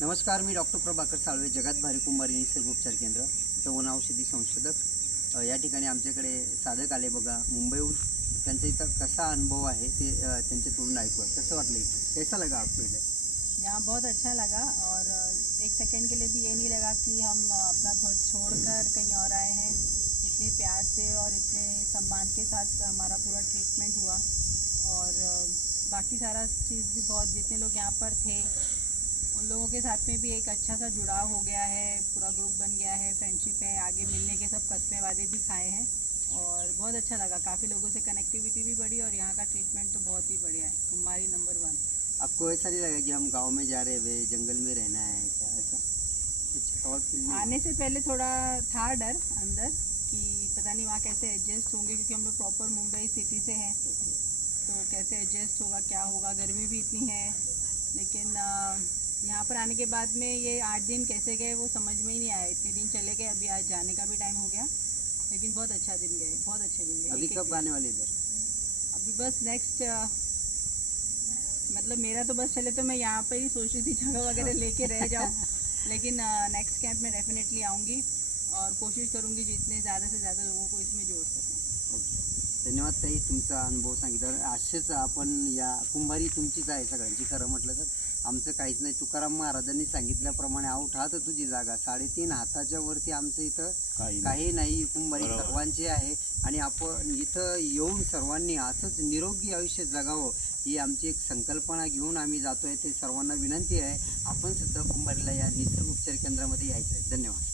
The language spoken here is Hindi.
नमस्कार मी डॉक्टर प्रभाकर साळवे जगात भारी कुंभारी निसर्ग उपचार केंद्र इथं वनौषधी संशोधक. अ, या ठिकाणी साधक मुंबईहून. त्यांचा इथं कसा अनुभव आहे ते त्यांच्या कैसा लगा आपको इधर यहाँ बहुत अच्छा लगा और एक सेकंड के लिए भी ये नहीं लगा कि हम अपना घर छोड़कर कहीं और आए हैं। इतने प्यार से और इतने सम्मान के साथ हमारा पूरा ट्रीटमेंट हुआ। और बाकी सारा चीज़ भी बहुत जितने लोग यहाँ पर थे उन लोगों के साथ में भी एक अच्छा सा जुड़ाव हो गया है पूरा ग्रुप बन गया है फ्रेंडशिप है आगे मिलने के सब कस्बे वादे भी खाए हैं और बहुत अच्छा लगा। काफ़ी लोगों से कनेक्टिविटी भी बढ़ी और यहाँ का ट्रीटमेंट तो बहुत ही बढ़िया है। कुमारी नंबर वन आपको ऐसा नहीं लगा कि हम गाँव में जा रहे हुए जंगल में रहना है क्या ऐसा? कुछ और आने से पहले थोड़ा था डर अंदर कि पता नहीं वहाँ कैसे एडजस्ट होंगे क्योंकि हम लोग प्रॉपर मुंबई सिटी से हैं। तो कैसे एडजस्ट होगा क्या होगा गर्मी भी इतनी है। लेकिन यहाँ पर आने के बाद में ये आठ दिन कैसे गए वो समझ में ही नहीं आया। इतने दिन चले गए अभी आज जाने का भी टाइम हो गया लेकिन बहुत अच्छा दिन गए बहुत अच्छे दिन गए। अभी कब आने वाले इधर? अभी बस नेक्स्ट मतलब मेरा तो बस चले तो मैं यहाँ पर ही सोच रही थी जगह वगैरह लेके रह जाऊँ लेकिन नेक्स्ट कैंप में डेफिनेटली आऊँगी और कोशिश करूँगी जितने ज़्यादा से ज़्यादा लोगों को इसमें जोड़ सकूँ। ओके धन्यवाद ताई तुमचा अनुभव सांगितलं. असेच आपण या कुंभारी तुमचीच आहे सगळ्यांची खरं म्हटलं तर. आमचं काहीच नाही. तुकाराम महाराजांनी सांगितल्याप्रमाणे आऊट हात तुझी जागा. साडेतीन हाताच्या वरती आमचं इथं काही नाही. कुंभारी सर्वांची आहे. आणि आपण इथं येऊन सर्वांनी असंच निरोगी आयुष्य जगावं ही आमची एक संकल्पना घेऊन आम्ही जातोय. ते सर्वांना विनंती आहे. आपण सुद्धा कुंभारीला या निसर्ग उपचार केंद्रामध्ये यायचं आहे धन्यवाद.